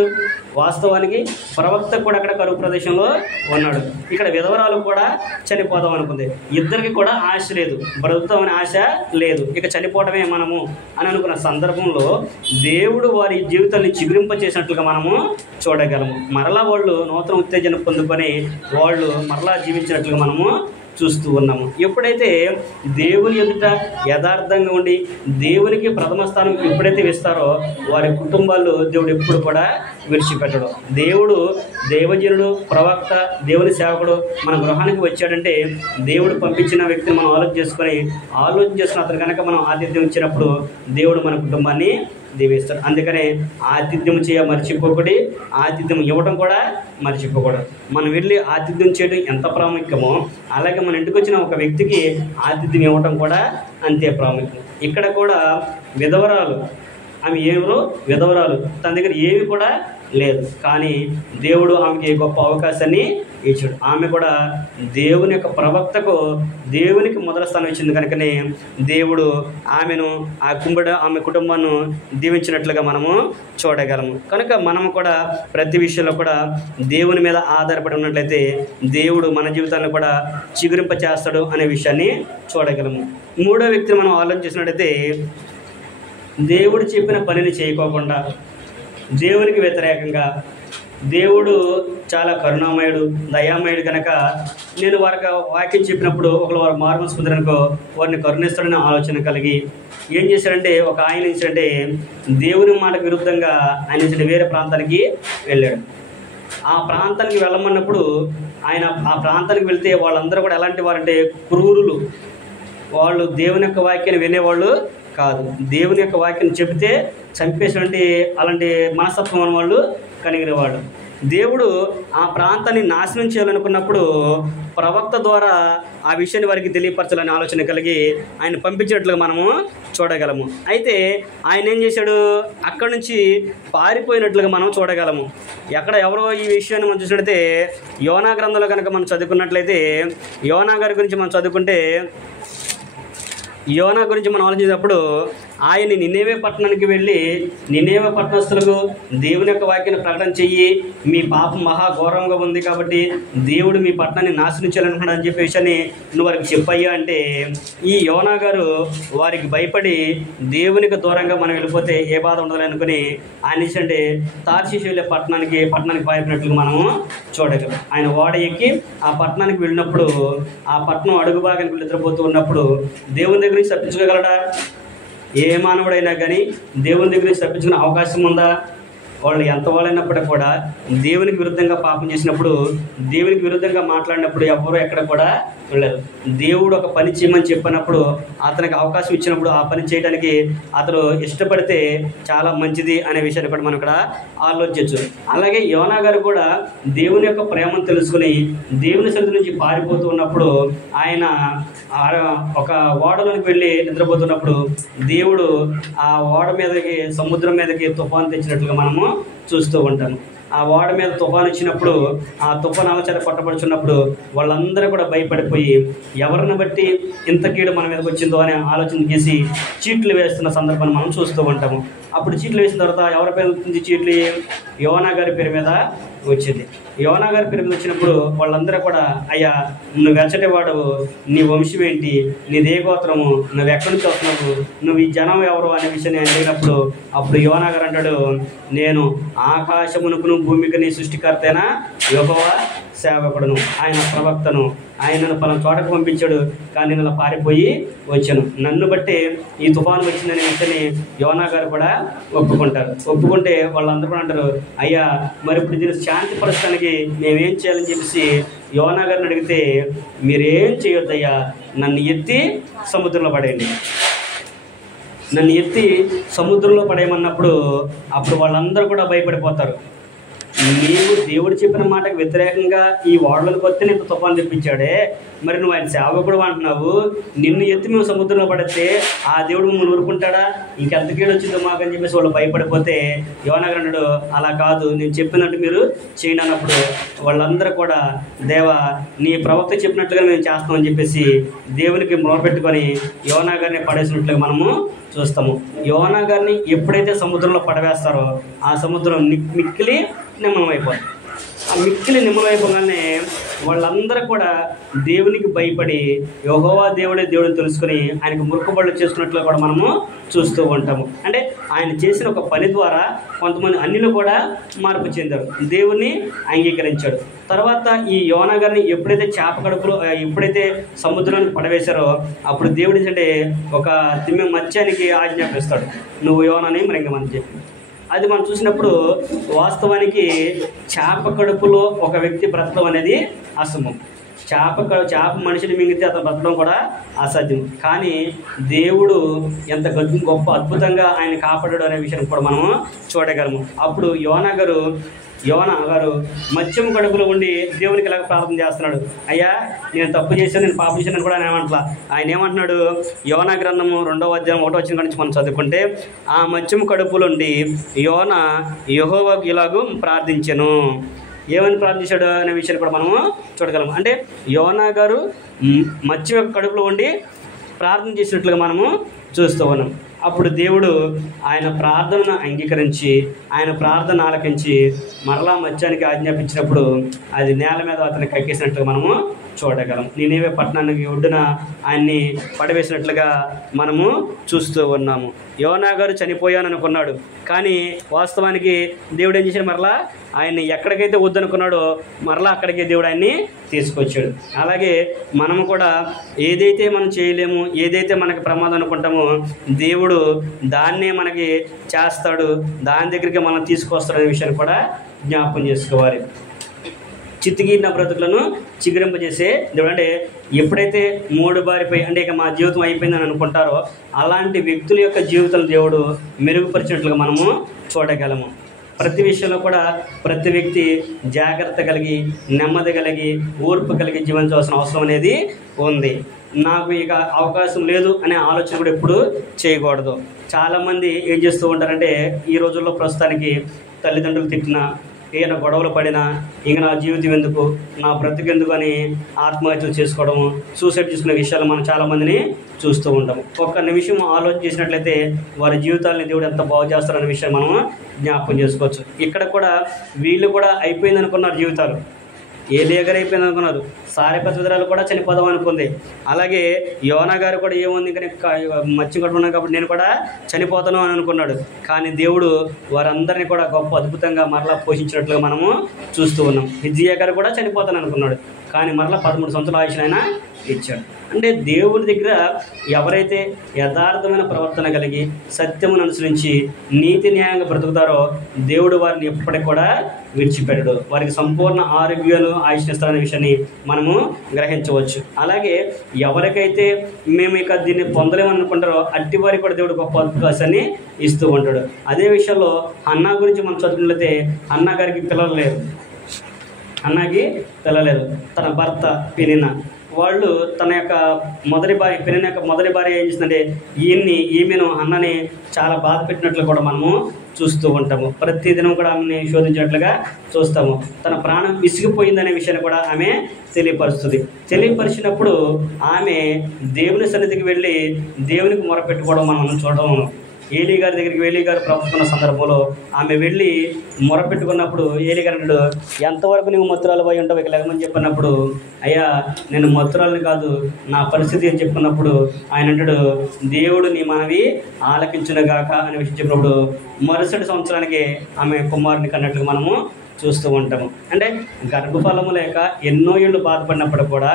వాస్తవానికి ప్రవక్త కూడా అక్కడ కరువు ప్రదేశంలో ఉన్నాడు. ఇక్కడ విధవరాలు కూడా చనిపోదాం అనుకుంది. ఇద్దరికి కూడా ఆశ లేదు, బ్రతుకుతామనే ఆశ లేదు, ఇక చనిపోవడమే మనము అని అనుకున్న సందర్భంలో దేవుడు వారి జీవితాన్ని చిగురింప చేసినట్లుగా మనము చూడగలము. మరలా వాళ్ళు నూతన ఉత్తేజన పొందుకొని వాళ్ళు మరలా జీవించినట్లుగా మనము చూస్తూ ఉన్నాము. ఎప్పుడైతే దేవుని ఎదుట యథార్థంగా ఉండి దేవునికి ప్రథమ స్థానం ఎప్పుడైతే ఇస్తారో వారి కుటుంబాలు దేవుడు ఎప్పుడు కూడా విడిచిపెట్టడు. దేవుడు దైవజనుడు, ప్రవక్త, దేవుని సేవకుడు మన గృహానికి వచ్చాడంటే దేవుడు పంపించిన వ్యక్తిని మనం ఆలోచన చేసుకుని అతను కనుక మనం ఆతిథ్యం ఇచ్చినప్పుడు దేవుడు మన కుటుంబాన్ని దీవిస్తాడు. అందుకనే ఆతిథ్యం మర్చిపోకూడదు, ఆతిథ్యం ఇవ్వడం కూడా మర్చిపోకూడదు. మనం వెళ్ళి ఆతిథ్యం చేయడం ఎంత ప్రాముఖ్యమో అలాగే మన ఇంటికి వచ్చిన ఒక వ్యక్తికి ఆతిథ్యం ఇవ్వడం కూడా అంతే ప్రాముఖ్యం. ఇక్కడ కూడా విధవరాలు, ఆమె ఎవరో విధవరాలు, తన దగ్గర ఏమి కూడా లేదు. కానీ దేవుడు ఆమెకి గొప్ప అవకాశాన్ని ఇచ్చాడు. ఆమె కూడా దేవుని యొక్క ప్రవక్తకు దేవునికి మొదటి స్థానం ఇచ్చింది కనుకనే దేవుడు ఆమెను ఆమె కుటుంబాన్ని దీవించినట్లుగా మనము చూడగలము. కనుక మనము కూడా ప్రతి విషయంలో కూడా దేవుని మీద ఆధారపడి ఉన్నట్లయితే దేవుడు మన జీవితాన్ని కూడా చిగురింప చేస్తాడు అనే విషయాన్ని చూడగలము. మూడో వ్యక్తిని మనం ఆలోచించినట్లయితే దేవుడు చెప్పిన పనిని చేయకోకుండా దేవునికి వ్యతిరేకంగా, దేవుడు చాలా కరుణామయుడు, దయామయుడు కనుక నేను వారికి వాక్యం చెప్పినప్పుడు ఒకరు వారు మార్గం పొందడానికో వారిని కరుణిస్తాడని ఆలోచన కలిగి ఏం చేశాడంటే, ఒక ఆయన ఏంటంటే దేవుని మాటకు విరుద్ధంగా ఆయన వేరే ప్రాంతానికి వెళ్ళాడు. ఆ ప్రాంతానికి వెళ్ళమన్నప్పుడు ఆయన ఆ ప్రాంతానికి వెళ్తే వాళ్ళందరూ కూడా ఎలాంటి వారంటే క్రూరులు. వాళ్ళు దేవుని యొక్క వాక్యాన్ని వినేవాళ్ళు కాదు. దేవుని యొక్క వాక్యం చెబితే చంపేసినటువంటి అలాంటి మనస్తత్వం అని వాళ్ళు కలిగిన వాళ్ళు. దేవుడు ఆ ప్రాంతాన్ని నాశనం చేయాలనుకున్నప్పుడు ప్రవక్త ద్వారా ఆ విషయాన్ని వారికి తెలియపరచాలని ఆలోచన కలిగి ఆయన పంపించినట్లుగా మనము చూడగలము. అయితే ఆయన ఏం చేశాడు, అక్కడి నుంచి పారిపోయినట్లుగా మనం చూడగలము. ఎవరో ఈ విషయాన్ని మనం చూసినట్లయితే యోనా గ్రంథంలో కనుక మనం చదువుకున్నట్లయితే యోనా గారి గురించి మనం చదువుకుంటే యోనా గురించి మనం ఆలోచించినప్పుడు ఆయన నినేవే పట్టణానికి వెళ్ళి నినేవే పట్టణస్తులకు దేవుని యొక్క వాక్యాన్ని ప్రకటన చెయ్యి, మీ పాపం మహాఘోరంగా ఉంది కాబట్టి దేవుడు మీ పట్టణాన్ని నాశనం చేయాలనుకున్నాడు అని చెప్పే విషయాన్ని నువ్వు వారికి చెప్పయ్యా అంటే ఈ యోనా గారు వారికి భయపడి దేవునికి దూరంగా మనం వెళ్ళిపోతే ఏ బాధ ఉండాలి అనుకుని ఆయన అంటే తార్షీషు వెళ్ళే పట్టణానికి పారిపోయినట్లుగా మనము చూడగలం. ఆయన ఓడ ఎక్కి ఆ పట్టణానికి వెళ్ళినప్పుడు ఆ పట్టణం అడుగు భాగానికి నిద్రపోతూ ఉన్నప్పుడు దేవుని దగ్గర నుంచి తప్పించుకోగలడా? ఏ మానవుడైనా కానీ దేవుని దగ్గర నుంచి తప్పించుకునే అవకాశం ఉందా? వాళ్ళు ఎంత వాళ్ళైనప్పటికీ కూడా దేవునికి విరుద్ధంగా పాపం చేసినప్పుడు, దేవునికి విరుద్ధంగా మాట్లాడినప్పుడు ఎవరు ఎక్కడ కూడా వెళ్ళరు. దేవుడు ఒక పని చేయమని చెప్పినప్పుడు అతనికి అవకాశం ఇచ్చినప్పుడు ఆ పని చేయడానికి అతను ఇష్టపడితే చాలా మంచిది అనే విషయాన్ని కూడా మనం ఇక్కడ ఆలోచించవచ్చు. అలాగే యోనా గారు కూడా దేవుని యొక్క ప్రేమను తెలుసుకుని దేవుని సన్నిధి నుంచి పారిపోతూ ఉన్నప్పుడు ఆయన ఒక ఓడలోనికి వెళ్ళి నిద్రపోతున్నప్పుడు దేవుడు ఆ ఓడ మీదకి సముద్రం మీదకి తుఫాను తెచ్చినట్లుగా మనము చూస్తూ ఉంటాము. ఆ ఓడ మీద తుఫాను వచ్చినప్పుడు ఆ తుఫాను అవచర కొట్టబడుచున్నప్పుడు వాళ్ళందరూ కూడా భయపడిపోయి ఎవరిని బట్టి ఇంత కీడు మన మీదకి వచ్చిందో అనే ఆలోచన చేసి చీట్లు వేస్తున్న సందర్భాన్ని మనం చూస్తూ ఉంటాము. అప్పుడు చీట్లు వేసిన తర్వాత ఎవరి పేరు వచ్చింది? చీట్లు యోనా గారి పేరు మీద వచ్చింది. యోనా గారి పేరు మీద వచ్చినప్పుడు వాళ్ళందరూ కూడా అయ్యా నువ్వు వెచ్చటివాడు, నీ వంశం ఏంటి, నీదే గోత్రము, నువ్వు ఎక్కడి నుంచి వస్తున్నావు, నువ్వు ఈ జనం ఎవరు అనే విషయాన్ని అడిగినప్పుడు అప్పుడు యోనా గారు అంటాడు, నేను ఆకాశమునకును భూమికి నీ సృష్టికర్త అయిన యెహోవా సేవకుడును, ఆయన ప్రవక్తను, ఆయన నన్ను పలానా చోటకు పంపించాడు కానీ నేను పారిపోయి వచ్చాను, నన్ను బట్టి ఈ తుఫాను వచ్చిందనే విషయాన్ని యోనా గారు కూడా ఒప్పుకుంటారు. ఒప్పుకుంటే వాళ్ళందరూ కూడా అంటారు, అయ్యా మరి ఇప్పుడు దీన్ని శాంతిపరచడానికి మేమేం చేయాలని చెప్పేసి యోనా గారిని అడిగితే మీరేం చేయొద్దయ్యా, నన్ను ఎత్తి సముద్రంలో పడేయండి, నన్ను ఎత్తి సముద్రంలో పడేయమన్నప్పుడు అప్పుడు వాళ్ళందరూ కూడా భయపడిపోతారు. నీవు దేవుడు చెప్పిన మాటకు వ్యతిరేకంగా ఈ ఓడలకు వస్తే నీకు తుఫాను తెప్పించాడే, మరి నువ్వు ఆయన సేవకుడు అంటున్నావు, నిన్ను ఎత్తి మేము సముద్రంలో పడితే ఆ దేవుడు మమ్మల్ని ఊరుకుంటాడా, ఇంకెంత కీడు వచ్చిందో మాకు అని చెప్పేసి వాళ్ళు భయపడిపోతే యోనా గారు అన్నాడు, అలా కాదు నేను చెప్పినట్టు మీరు చేయండి అన్నప్పుడు వాళ్ళందరూ కూడా దేవా నీ ప్రవక్త చెప్పినట్లుగా మేము చేస్తామని చెప్పేసి దేవునికి మొదలుపెట్టుకొని యోనా గారిని పడేసినట్లుగా మనము చూస్తాము. యోనా గారిని ఎప్పుడైతే సముద్రంలో పడవేస్తారో ఆ సముద్రం మిక్కిలి నిమ్మలమైపోతుంది. ఆ మిక్కిలి నిమ్మలమైపోగానే వాళ్ళందరూ కూడా దేవునికి భయపడి యెహోవా దేవుడే దేవుడిని తెలుసుకుని ఆయనకు మురుకుబడులు చేసుకున్నట్లు కూడా మనము చూస్తూ ఉంటాము. అంటే ఆయన చేసిన ఒక పని ద్వారా కొంతమంది అన్యులు కూడా మార్పు చెందారు, దేవుణ్ణి అంగీకరించాడు. తర్వాత ఈ యోనా గారిని ఎప్పుడైతే చేప కడుపులో ఎప్పుడైతే సముద్రానికి పడవేశారో అప్పుడు దేవుడు అంటే ఒక తిమ్మె మత్స్యానికి ఆజ్ఞాపిస్తాడు, నువ్వు యోనాని మృంగమని చెప్పి. అది మనం చూసినప్పుడు వాస్తవానికి చేప కడుపులో ఒక వ్యక్తి బ్రతకడం అనేది అసంభవం. చేప మనిషిని మింగితే అతను బ్రతకడం కూడా అసాధ్యం. కానీ దేవుడు ఎంత గొప్ప అద్భుతంగా ఆయన కాపాడాడు అనే విషయం కూడా మనము చూడగలము. అప్పుడు యోనా గారు యోనా గారు మత్స్యం కడుపులో ఉండి దేవునికి ఇలాగ ప్రార్థన చేస్తున్నాడు. అయ్యా నేను తప్పు చేశాను, నేను పాపం చేశాను కూడా ఆయన ఏమంటలా. ఆయన ఏమంటున్నాడు, యోనా గ్రంథము 2వ అధ్యాయం 1వ వచనం నుంచి మనం చదువుకుంటే, ఆ మత్స్యం కడుపులో ఉండి యోనా యెహోవాకు ఇలాగూ ప్రార్థించెను. ఏమని ప్రార్థించాడు అనే విషయాన్ని కూడా మనము చూడగలం. అంటే యోనా గారు మత్స్యం యొక్క కడుపులో ఉండి ప్రార్థన చేసినట్లుగా మనము చూస్తూ ఉన్నాం. అప్పుడు దేవుడు ఆయన ప్రార్థనను అంగీకరించి ఆయన ప్రార్థన ఆలకించి మరలా మత్స్యానికి ఆజ్ఞాపించినప్పుడు అది నేల మీద అతన్ని కక్కేసినట్లుగా మనము చూడగలం. నీనేవే పట్టణానికి ఒడ్డున ఆయన్ని పడవేసినట్లుగా మనము చూస్తూ ఉన్నాము. యోనా గారు చనిపోయాను అనుకున్నాడు, కానీ వాస్తవానికి దేవుడు ఏం చేశాడు, మరలా ఆయన్ని ఎక్కడికైతే వద్దనుకున్నాడో మరలా అక్కడికి దేవుడు ఆయన్ని తీసుకొచ్చాడు. అలాగే మనము కూడా ఏదైతే మనం చేయలేము, ఏదైతే మనకి ప్రమాదం అనుకుంటామో దేవుడు దాన్నే మనకి చేస్తాడు, దాని దగ్గరికి మనం తీసుకొస్తాడు అనే విషయాన్ని కూడా జ్ఞాపకం చేసుకోవాలి. చితికిన బ్రతుకులను చిగురింపజేసే దేవుడు. అంటే ఎప్పుడైతే మూడు బారిపోయి అంటే ఇక మా జీవితం అయిపోయిందని అనుకుంటారో అలాంటి వ్యక్తుల యొక్క జీవితం దేవుడు మెరుగుపరిచినట్లుగా మనము చూడగలము. ప్రతి విషయంలో కూడా ప్రతి వ్యక్తి జాగ్రత్త కలిగి, నెమ్మది కలిగి, ఓర్పు కలిగి జీవించవలసిన అవసరం అనేది ఉంది. నాకు ఇక అవకాశం లేదు అనే ఆలోచన కూడా ఎప్పుడు చేయకూడదు. చాలామంది ఏం చేస్తూ ఉంటారంటే ఈ రోజుల్లో ప్రస్తుతానికి తల్లిదండ్రులు తిట్టినా, ఏదైనా గొడవలు పడినా, ఇంక నా జీవితం ఎందుకు, నా బ్రతుకెందుకు అని ఆత్మహత్యలు చేసుకోవడము, సూసైడ్ చేసుకునే విషయాలు మనం చాలామందిని చూస్తూ ఉంటాము. ఒక్క నిమిషం ఆలోచన చేసినట్లయితే వారి జీవితాలని దేవుడు ఎంత బాగు చేస్తారనే విషయాన్ని మనం జ్ఞాపకం చేసుకోవచ్చు. ఇక్కడ కూడా వీళ్ళు కూడా అయిపోయింది అనుకున్నారు జీవితాలు, ఏలియా గారు అయిపోయింది అనుకున్నారు, సారెపత్ విధురాలు కూడా చనిపోదాం అనుకుంది. అలాగే యోనా గారు కూడా ఏముంది, ఇంకా మత్స్యం కట్టుకున్నాను కాబట్టి నేను కూడా చనిపోతాను అని అనుకున్నాడు. కానీ దేవుడు వారందరినీ కూడా గొప్ప అద్భుతంగా మరలా పోషించినట్లుగా మనము చూస్తూ ఉన్నాం. హిజ్కియా గారు కూడా చనిపోతాను అనుకున్నాడు, కానీ మరలా 13 సంవత్సరాల ఆయుష్ను ఆయన ఇచ్చాడు. అంటే దేవుడి దగ్గర ఎవరైతే యథార్థమైన ప్రవర్తన కలిగి సత్యమును అనుసరించి నీతి న్యాయంగా బ్రతుకుతారో దేవుడు వారిని ఎప్పటికి కూడా విడిచిపెట్టడు, వారికి సంపూర్ణ ఆరోగ్యాలు ఆయుష్నిస్తారనే విషయాన్ని మనము గ్రహించవచ్చు. అలాగే ఎవరికైతే మేము ఇక దీన్ని పొందలేమని అనుకుంటారో అట్టి వారికి కూడా దేవుడు గొప్ప అవకాశాన్ని ఇస్తూ ఉంటాడు. అదే విషయంలో హన్నా గురించి మనం చదువుకున్నట్లయితే హన్నా గారికి పిల్లలు లేరు, హన్నాకి పిల్లలేరు. తన భర్త పెనిన్నా వాళ్ళు తన యొక్క మొదటి భార్య పెనిన్నా యొక్క మొదటి భార్య ఏం చేస్తుందంటే ఈమెను హన్నాని చాలా బాధ పెట్టినట్లు కూడా మనము చూస్తూ ఉంటాము. ప్రతిదినం కూడా ఆమెని శోధించినట్లుగా చూస్తాము. తన ప్రాణం విసిగిపోయిందనే విషయాన్ని కూడా ఆమె తెలియపరిచినప్పుడు ఆమె దేవుని సన్నిధికి వెళ్ళి దేవునికి మొరపెట్టుకోవడం మనం చూడడం. ఏలీ గారి దగ్గరికి ఏలీ గారు ప్రవక్తున్న సందర్భంలో ఆమె వెళ్ళి మొరపెట్టుకున్నప్పుడు ఏలీ గారు అన్నాడు, ఎంతవరకు నువ్వు మత్తురాలు పోయి ఉంటావు ఇక లేకమని చెప్పినప్పుడు, అయ్యా నేను మత్తురాలని కాదు నా పరిస్థితి అని చెప్పినప్పుడు ఆయన అంటాడు, దేవుడు నీ మనవి ఆలకించునుగాక అనే విషయం చెప్పినప్పుడు మరుసటి సంవత్సరానికి ఆమె కుమారుని కన్నట్లుగా మనము చూస్తూ ఉంటాము. అంటే గర్భఫలము లేక ఎన్నో ఏళ్ళు బాధపడినప్పుడు కూడా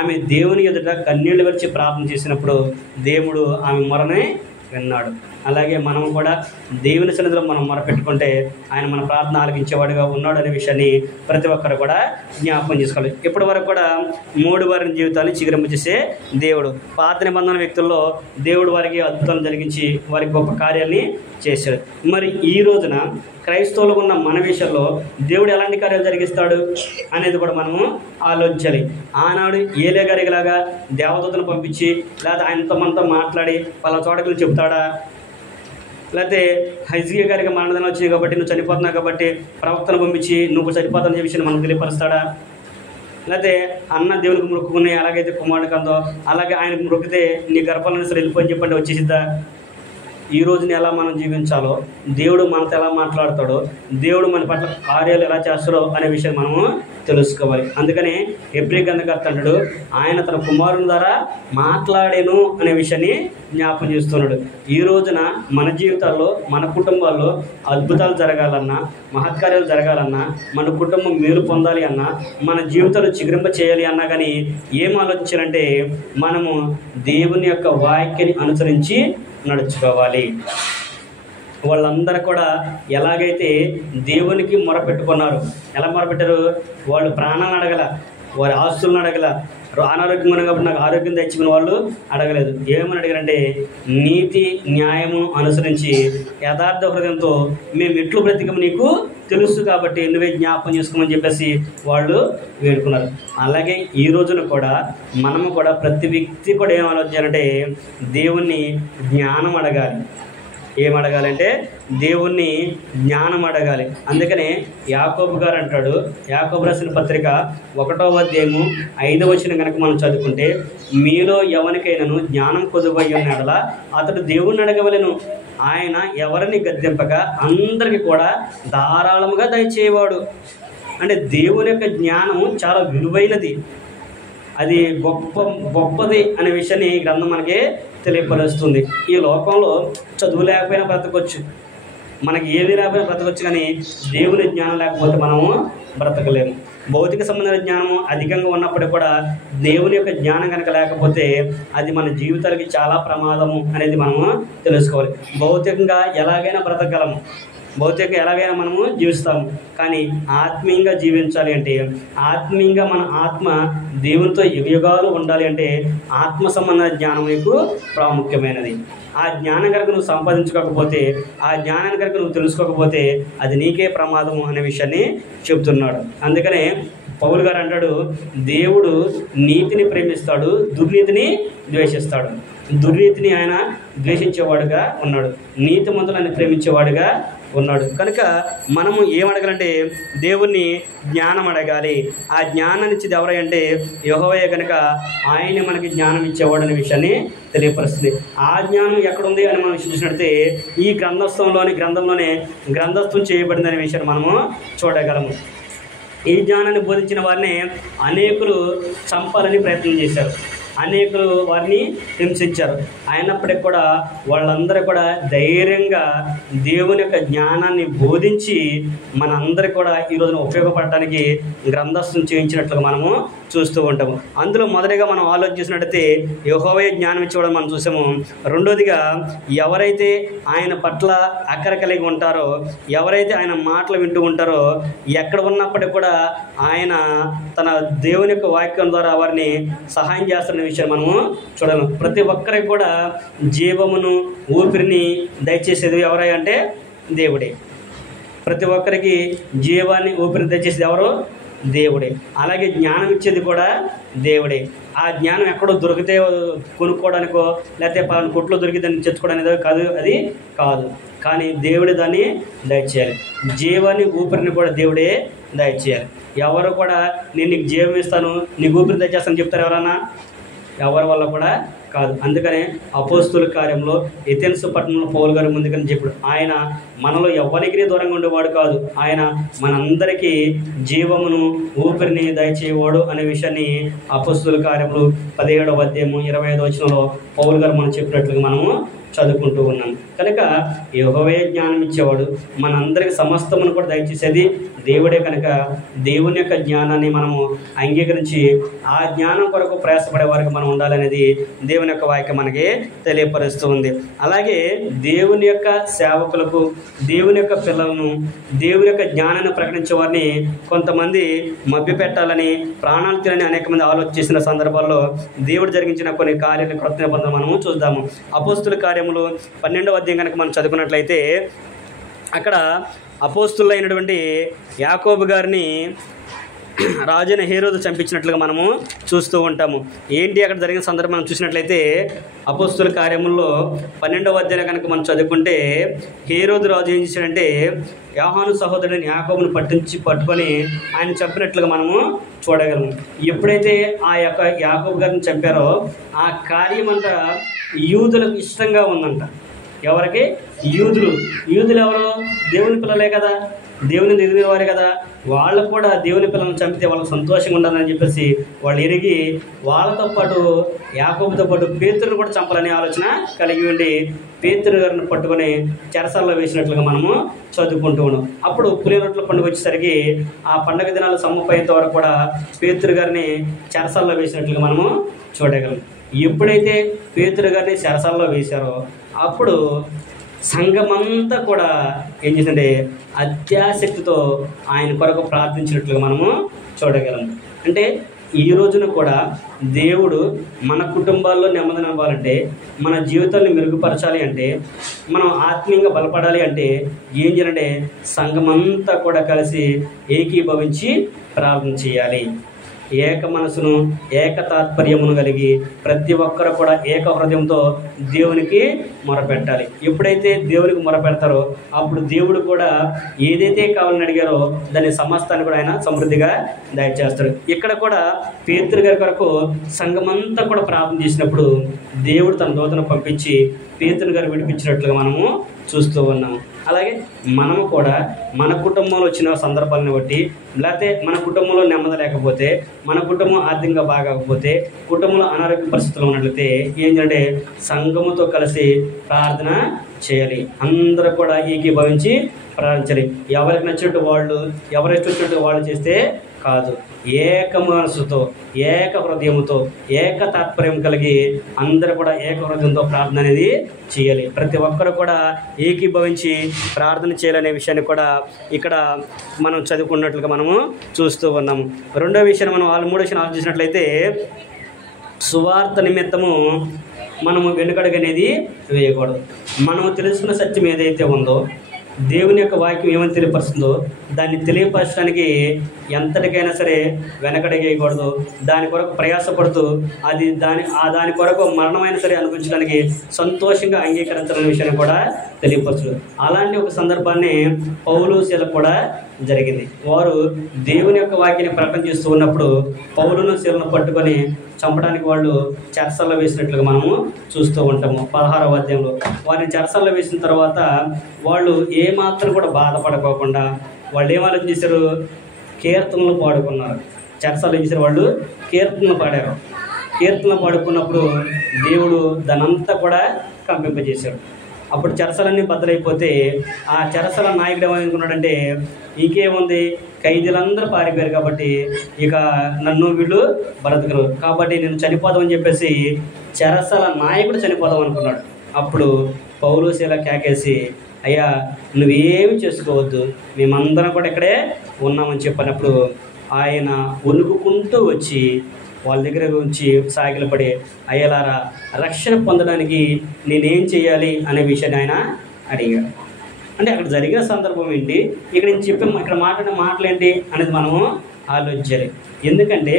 ఆమె దేవుని ఎదుట కన్నీళ్లు విడిచి ప్రార్థన చేసినప్పుడు దేవుడు ఆమె మొరనే విన్నాడు. అలాగే మనం కూడా దేవుని సన్నిధిలో మనం మొరపెట్టుకుంటే ఆయన మన ప్రార్థన ఆలకించేవాడుగా ఉన్నాడు అనే విషయాన్ని ప్రతి ఒక్కరు కూడా జ్ఞాపకం చేసుకోవాలి. ఇప్పటి వరకు కూడా 3 వారి జీవితాన్ని చిగురింపజేసే దేవుడు. పాత నిబంధన వ్యక్తుల్లో దేవుడు వారికి అద్భుతాలు జరిగించి వారికి గొప్ప కార్యాలని చేశాడు. మరి ఈ రోజున క్రైస్తవులకు ఉన్న మన విషయంలో దేవుడు ఎలాంటి కార్యాలు జరిగిస్తాడు అనేది కూడా మనము ఆలోచించాలి. ఆనాడు ఏలియా గారికి లాగా దేవదూతను పంపించి లేదా ఆయనతో మనతో మాట్లాడి వాళ్ళ చోటకులు చెప్తాడా, లేకపోతే హిజ్కియా గారికి మరణదనం వచ్చింది కాబట్టి నువ్వు చనిపోతున్నావు కాబట్టి ప్రవక్తను పంపించి నువ్వు చనిపోతానని విషయాన్ని మనం తెలియపరుస్తాడా, లేకపోతే అన్న దేవునికి మొక్కుకుని ఎలాగైతే కుమారుడికి అందో అలాగే ఆయనకు మొక్కితే నీ గర్భాలను సరే వెళ్ళిపోయి చెప్పండి వచ్చేసిద్దా? ఈ రోజుని ఎలా మనం జీవించాలో, దేవుడు మనతో ఎలా మాట్లాడతాడో, దేవుడు మన పట్ల కార్యాలు ఎలా చేస్తాడో అనే విషయం మనము తెలుసుకోవాలి. అందుకని హెబ్రీ గ్రంథకర్త అంటాడు, ఆయన తన కుమారుని ద్వారా మాట్లాడేను అనే విషయాన్ని జ్ఞాపకం చేస్తున్నాడు. ఈ రోజున మన జీవితాల్లో మన కుటుంబాల్లో అద్భుతాలు జరగాలన్నా, మహత్కార్యాలు జరగాలన్నా, మన కుటుంబం మేలు పొందాలి అన్నా, మన జీవితాలు చిగురింప చేయాలి అన్నా కానీ ఏం ఆలోచించాలంటే మనము దేవుని యొక్క వాక్యాన్ని అనుసరించి నడుచుకోవాలి. వాళ్ళందరూ కూడా ఎలాగైతే దేవునికి మొరపెట్టుకున్నారు, ఎలా మొరపెట్టారు, వాళ్ళు ప్రాణాలను అడగల, వారి ఆస్తులను అడగల, అనారోగ్యం ఉన్న కాబట్టి నాకు ఆరోగ్యం తెచ్చిపోయిన వాళ్ళు అడగలేదు. ఏమని అడిగారంటే నీతి న్యాయము అనుసరించి యథార్థ హృదయంతో మేము ఎట్లు బ్రతికము నీకు తెలుసు కాబట్టి నువ్వే జ్ఞాపకం చేసుకోమని చెప్పేసి వాళ్ళు వేడుకున్నారు. అలాగే ఈ రోజున కూడా మనము కూడా ప్రతి వ్యక్తి కూడా ఏం ఆలోచించాలంటే దేవుణ్ణి జ్ఞానం అడగాలి. ఏం అడగాలంటే దేవుణ్ణి జ్ఞానం అడగాలి. అందుకనే యాకోబు గారు అంటాడు, యాకోబు రాసిన పత్రిక 1వ అధ్యాయము 5వ వచనం కనుక మనం చదువుకుంటే, మీలో ఎవరికైనాను జ్ఞానం కొదువై ఉన్నాడలా అతడు దేవుణ్ణి అడగవలెను, ఆయన ఎవరిని గద్దెంపక అందరికీ కూడా ధారాళముగా దయచేయవాడు. అంటే దేవుని యొక్క జ్ఞానం చాలా విలువైనది, అది గొప్పది అనే విషయాన్ని ఈ గ్రంథం మనకి తెలియపరుస్తుంది. ఈ లోకంలో చదువు లేకపోయినా బ్రతకొచ్చు, మనకి ఏది లేకపోయినా బ్రతకొచ్చు, కానీ దేవుని జ్ఞానం లేకపోతే మనము బ్రతకలేము. భౌతిక సంబంధమైన జ్ఞానము అధికంగా ఉన్నప్పటికీ కూడా దేవుని యొక్క జ్ఞానం కనుక లేకపోతే అది మన జీవితాలకి చాలా ప్రమాదము అనేది మనము తెలుసుకోవాలి. భౌతికంగా ఎలాగైనా బ్రతకగలము, భౌతికంగా ఎలాగైనా మనము జీవిస్తాము, కానీ ఆత్మీయంగా జీవించాలి అంటే, ఆత్మీయంగా మన ఆత్మ దేవునితో యుగయుగాలు ఉండాలి అంటే ఆత్మ సంబంధ జ్ఞానం నీకు ప్రాముఖ్యమైనది. ఆ జ్ఞానం కనుక నువ్వు సంపాదించుకోకపోతే, ఆ జ్ఞానాన్ని కనుక నువ్వు తెలుసుకోకపోతే అది నీకే ప్రమాదము అనే విషయాన్ని చెబుతున్నాడు. అందుకనే పౌలు గారు అంటాడు, దేవుడు నీతిని ప్రేమిస్తాడు, దుర్నీతిని ద్వేషిస్తాడు. దుర్నీతిని ఆయన ద్వేషించేవాడుగా ఉన్నాడు, నీతిమంతులను ప్రేమించేవాడుగా ఉన్నాడు. కనుక మనము ఏమడగాలంటే దేవుణ్ణి జ్ఞానం అడగాలి. ఆ జ్ఞానాన్ని ఇచ్చేది ఎవరంటే యెహోవా కనుక ఆయన మనకి జ్ఞానం ఇచ్చేవాడు అనే విషయాన్ని తెలియపరుస్తుంది. ఆ జ్ఞానం ఎక్కడుంది అని మనం చూసినట్లయితే ఈ గ్రంథంలోనే గ్రంథస్థం చేయబడింది అనే విషయాన్ని మనము చూడగలము. ఈ జ్ఞానాన్ని బోధించిన వారిని అనేకులు చంపాలని ప్రయత్నం చేశారు, అనేకులు వారిని హింసించారు. అయినప్పటికీ కూడా వాళ్ళందరూ కూడా ధైర్యంగా దేవుని యొక్క జ్ఞానాన్ని బోధించి మనందరికీ కూడా ఈ రోజున ఉపయోగపడటానికి గ్రంథస్థం చేయించినట్లుగా మనము చూస్తూ ఉంటాము. అందులో మొదటిగా మనం ఆలోచించినట్టయితే యెహోవా జ్ఞానం ఇచ్చేవాడు మనం చూసాము. రెండోదిగా ఎవరైతే ఆయన పట్ల అక్కర కలిగి ఉంటారో, ఎవరైతే ఆయన మాటలు వింటూ ఉంటారో, ఎక్కడ ఉన్నప్పటికీ కూడా ఆయన తన దేవుని యొక్క వాక్యం ద్వారా వారిని సహాయం చేస్తున్న విషయాన్ని మనము చూడము. ప్రతి ఒక్కరికి కూడా జీవమును ఊపిరిని దయచేసేది ఎవరై అంటే దేవుడే. ప్రతి ఒక్కరికి జీవాన్ని ఊపిరిని దయచేసేది ఎవరు? దేవుడే. అలాగే జ్ఞానం ఇచ్చేది కూడా దేవుడే. ఆ జ్ఞానం ఎక్కడో దొరికితే కొనుక్కోవడానికో లేకపోతే పలానా కొట్లో దొరికిందని తెచ్చుకోవడానికి కాదు, అది కాదు. కానీ దేవుడే దాన్ని దయచేయాలి. జీవాన్ని ఊపిరిని కూడా దేవుడే దయచేయాలి. ఎవరు కూడా నేను నీకు జీవం ఇస్తాను, నీకు ఊపిరి దయచేస్తాను చెప్తారు ఎవరన్నా? ఎవరి వల్ల కూడా కాదు. అందుకనే అపోస్తుల కార్యంలో ఎథెన్స్ పట్టణంలో పౌలు గారు ముందుకని చెప్పాడు, ఆయన మనలో ఎవరికి దూరంగా ఉండేవాడు కాదు, ఆయన మనందరికీ జీవమును ఊపిరిని దయచేవాడు అనే విషయాన్ని అపోస్తుల కార్యములు 17వ అధ్యాయము 25వ వచనంలో పౌలు గారు మనం చెప్పినట్లుగా మనము చదువుకుంటూ ఉన్నాం. కనుక యెహోవా జ్ఞానం ఇచ్చేవాడు, మనందరికి సమస్తమును కూడా దయచేసేది దేవుడే. కనుక దేవుని యొక్క జ్ఞానాన్ని మనము అంగీకరించి ఆ జ్ఞానం కొరకు ప్రయాసపడే వారికి మనం ఉండాలనేది దేవుని యొక్క వాక్యం మనకి తెలియపరుస్తూ ఉంది. అలాగే దేవుని యొక్క సేవకులకు, దేవుని యొక్క పిల్లలను, దేవుని యొక్క జ్ఞానాన్ని ప్రకటించే వారిని కొంతమంది మభ్యపెట్టాలని, ప్రాణాలు తీయాలని అనేక మంది ఆలోచించిన సందర్భాల్లో దేవుడు జరిగించిన కొన్ని కార్యాలను క్రొత్త నిబంధనలు మనము చూద్దాము. అపోస్తుల కార్యములు 12వ అధ్యాయం కనుక మనం చదువుకున్నట్లయితే అక్కడ అపోస్తులైనటువంటి యాకోబు గారిని రాజైన హేరోదు చంపించినట్లుగా మనము చూస్తూ ఉంటాము. ఏంటి అక్కడ జరిగిన సందర్భం మనం చూసినట్లయితే అపోస్తుల కార్యముల్లో 12వ అధ్యాయం కనుక మనం చదువుకుంటే హేరోదు రాజు ఏం చేశాడంటే యోహాను సహోదరుడిని యాకోబును పట్టుకొని ఆయన చంపినట్లుగా మనము చూడగలము. ఎప్పుడైతే ఆ యొక్క యాకోబు గారిని చంపారో ఆ కార్యం అంతా యూదులకు ఇష్టంగా ఉందంట. ఎవరికి? యూదులు. యూదులు ఎవరు? దేవుని పిల్లలే కదా, దేవుని ఎదిగిన వారే కదా. వాళ్ళు కూడా దేవుని పిల్లలను చంపితే వాళ్ళకి సంతోషంగా ఉండాలని చెప్పేసి వాళ్ళు ఎరిగి వాళ్ళతో పాటు యాకోబుతో పాటు పేతురుని కూడా చంపాలనే ఆలోచన కలిగి ఉండి పేతురు గారిని పట్టుకొని చెరసాల్లో వేసినట్లుగా మనము చదువుకుంటూ ఉన్నాం. అప్పుడు పులిహోర రొట్టెల పండుగ వచ్చేసరికి ఆ పండుగ దినాలు సమ్మపోయేంత వరకు కూడా పేతురు గారిని చెరసాల్లో వేసినట్లుగా మనము చూడగలం. ఎప్పుడైతే పేతురు గారిని చెరసాల్లో వేశారో అప్పుడు సంఘమంతా కూడా ఏం చేసిందంటే అత్యాసక్తితో ఆయన కొరకు ప్రార్థించినట్లుగా మనము చూడగలం. అంటే ఈ రోజున కూడా దేవుడు మన కుటుంబాల్లో నెమ్మదినివ్వాలంటే, మన జీవితాన్ని మెరుగుపరచాలి అంటే, మనం ఆత్మీయంగా బలపడాలి అంటే ఏం చేయాలంటే సంఘమంతా కూడా కలిసి ఏకీభవించి ప్రార్థన చేయాలి. ఏక మనసును ఏక తాత్పర్యమును కలిగి ప్రతి ఒక్కరు కూడా ఏక హృదయంతో దేవునికి మొరపెట్టాలి. ఎప్పుడైతే దేవునికి మొరపెడతారో అప్పుడు దేవుడు కూడా ఏదైతే కావాలని అడిగారో దాని సమస్తాన్ని కూడా ఆయన సమృద్ధిగా దయచేస్తాడు. ఇక్కడ కూడా పేతురు గారి కొరకు సంఘమంతా కూడా ప్రార్థన చేసినప్పుడు దేవుడు తన దూతను పంపించి పేతురు గారు విడిపించినట్లుగా మనము చూస్తూ ఉన్నాము. అలాగే మనము కూడా మన కుటుంబంలో వచ్చిన సందర్భాలను బట్టి, లేకపోతే మన కుటుంబంలో నెమ్మది లేకపోతే, మన కుటుంబం ఆర్థికంగా బాగకపోతే, కుటుంబంలో అనారోగ్య పరిస్థితులు ఉన్నట్లయితే ఏంటంటే సంఘముతో కలిసి ప్రార్థన చేయాలి. అందరూ కూడా ఏకీభవించి ప్రార్థించాలి. ఎవరికి నచ్చినట్టు వాళ్ళు, ఎవరికి వచ్చినట్టు వాళ్ళు చేస్తే కాదు, ఏక మనసుతో ఏక హృదయంతో ఏక తాత్పర్యం కలిగి అందరూ కూడా ఏక హృదయంతో ప్రార్థన అనేది చేయాలి. ప్రతి ఒక్కరు కూడా ఏకీభవించి ప్రార్థన చేయాలనే విషయాన్ని కూడా ఇక్కడ మనం చదువుకున్నట్లుగా మనము చూస్తూ ఉన్నాము. రెండో విషయాన్ని మనం మూడో విషయాన్ని ఆలోచించినట్లయితే సువార్త నిమిత్తము మనము వెనుకడుగు అనేది వేయకూడదు. మనము తెలుసుకున్న సత్యం ఏదైతే ఉందో, దేవుని యొక్క వాక్యం ఏమని తెలియపరుస్తుందో దాన్ని తెలియపరచడానికి ఎంతటికైనా సరే వెనకడగేయకూడదు. దాని కొరకు ప్రయాసపడుతూ దాని కొరకు మరణమైనా సరే అనిపించడానికి సంతోషంగా అంగీకరించాలనే విషయాన్ని కూడా తెలియపరచు. అలాంటి ఒక సందర్భాన్ని పౌలు శీలకు కూడా జరిగింది. వారు దేవుని యొక్క వాక్యాన్ని ప్రకటన చేస్తూ ఉన్నప్పుడు పౌలును శీలను పట్టుకొని చంపడానికి వాళ్ళు చెరసల్లో వేసినట్లుగా మనము చూస్తూ ఉంటాము. 16వ అధ్యాయంలో వారిని చెరసల్లో వేసిన తర్వాత వాళ్ళు ఏమాత్రం కూడా బాధపడకోకుండా వాళ్ళు ఏం ఆలోచన చేశారు? కీర్తనలు పాడుకున్నారు. చెరసల్లో ఏం చేశారు? వాళ్ళు కీర్తనలు పాడారు. కీర్తనలు పాడుకున్నప్పుడు దేవుడు దానంతా కూడా కంపింపజేశాడు. అప్పుడు చెరసలన్నీ బద్దలైపోతే ఆ చెరసల నాయకుడు ఏమనుకున్నాడంటే, ఇంకేముంది, ఖైదీలందరూ పారిపోయారు కాబట్టి ఇక నన్ను వీళ్ళు బ్రతకరు కాబట్టి నేను చనిపోదామని చెప్పేసి చెరసల నాయకుడు చనిపోదాం అనుకున్నాడు. అప్పుడు పౌలు శీల కేకేసి, అయ్యా నువ్వేమి చేసుకోవద్దు, మేమందరం కూడా ఇక్కడే ఉన్నామని చెప్పినప్పుడు ఆయన వణుకుకుంటూ వచ్చి వాళ్ళ దగ్గర ఉంచి సాగిలపడి, అయ్యలారా రక్షణ పొందడానికి నేనేం చేయాలి అనే విషయాన్ని ఆయన అడిగాడు. అంటే అక్కడ జరిగిన సందర్భం ఏంటి, ఇక్కడ ఇక్కడ మాట్లాడిన మాటలు ఏంటి అనేది మనము ఆలోచించాలి. ఎందుకంటే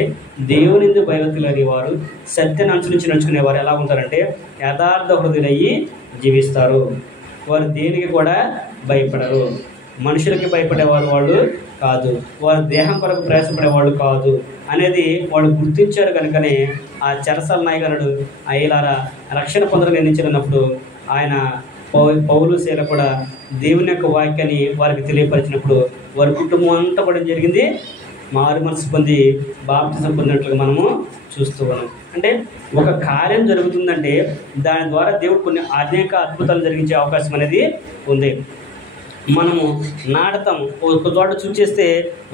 దేవుని యందు భయభక్తులు అనేవారు, సత్యాన్ని అనుసరించి నడుచుకునేవారు ఎలా ఉంటారంటే యథార్థ హృదయులయ్యి జీవిస్తారు. వారు దేనికి కూడా భయపడరు. మనుషులకి భయపడేవారు వాళ్ళు కాదు, వారు దేహం కొరకు ప్రయాసపడేవాళ్ళు కాదు అనేది వాళ్ళు గుర్తించారు. కనుకనే ఆ చెరసల నాయకుడు అయ్యలారా రక్షణ పొందడం నిర్ణయించినప్పుడు ఆయన పౌలు శీల కూడా దేవుని యొక్క వాక్యాన్ని వారికి తెలియపరిచినప్పుడు వారి కుటుంబం అంతా కూడా జరిగింది, మారు మనసు పొంది బాప్తిజం పొందినట్లుగా మనము చూస్తూ ఉన్నాం. అంటే ఒక కార్యం జరుగుతుందంటే దాని ద్వారా దేవుడు కొన్ని అనేక అద్భుతాలు జరిగించే అవకాశం అనేది ఉంది. మనము నాటతాము, ఒక చోట చూచేస్తే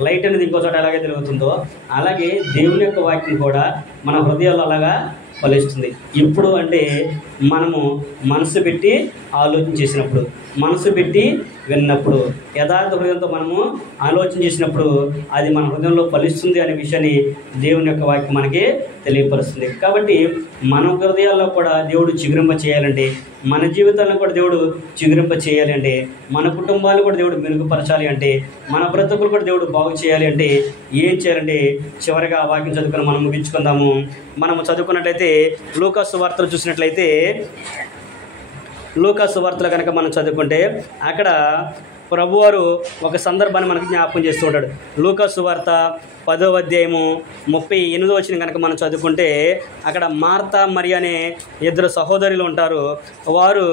లైట్ అనేది ఇంకో చోట ఎలాగే తిరుగుతుందో అలాగే దేవుని యొక్క వాక్యం కూడా మన హృదయాల్లో అలాగా ఫలిస్తుంది. ఎప్పుడు అంటే మనము మనసు పెట్టి ఆలోచన చేసినప్పుడు, మనసు పెట్టి విన్నప్పుడు, యథార్థ హృదయంతో మనము ఆలోచన చేసినప్పుడు అది మన హృదయంలో ఫలిస్తుంది అనే విషయాన్ని దేవుని యొక్క వాక్యం మనకి తెలియపరుస్తుంది. కాబట్టి మన హృదయాల్లో కూడా దేవుడు చిగురింప చేయాలంటే, మన జీవితాలను కూడా దేవుడు చిగురింప చేయాలి అంటే, మన కుటుంబాలు కూడా దేవుడు మెరుగుపరచాలి అంటే, మన బ్రతుకులు కూడా దేవుడు బాగు చేయాలి అంటే ఏం చేయాలంటే చివరిగా ఆ వాక్యం చదువుకొని మనం ముగించుకుందాము. మనము చదువుకున్నట్లయితే లూకా సువార్తలు చూసినట్లయితే, లూకా సువార్తలు కనుక మనం చదువుకుంటే అక్కడ ప్రభువారు ఒక సందర్భాన్ని మనకు జ్ఞాపకం చేస్తూ ఉంటాడు. లూకా సువార్త 10వ అధ్యాయము 38వ వచనం కనుక మనం చదువుకుంటే అక్కడ మార్తా మరియ అనే ఇద్దరు సహోదరులు ఉంటారు. వారు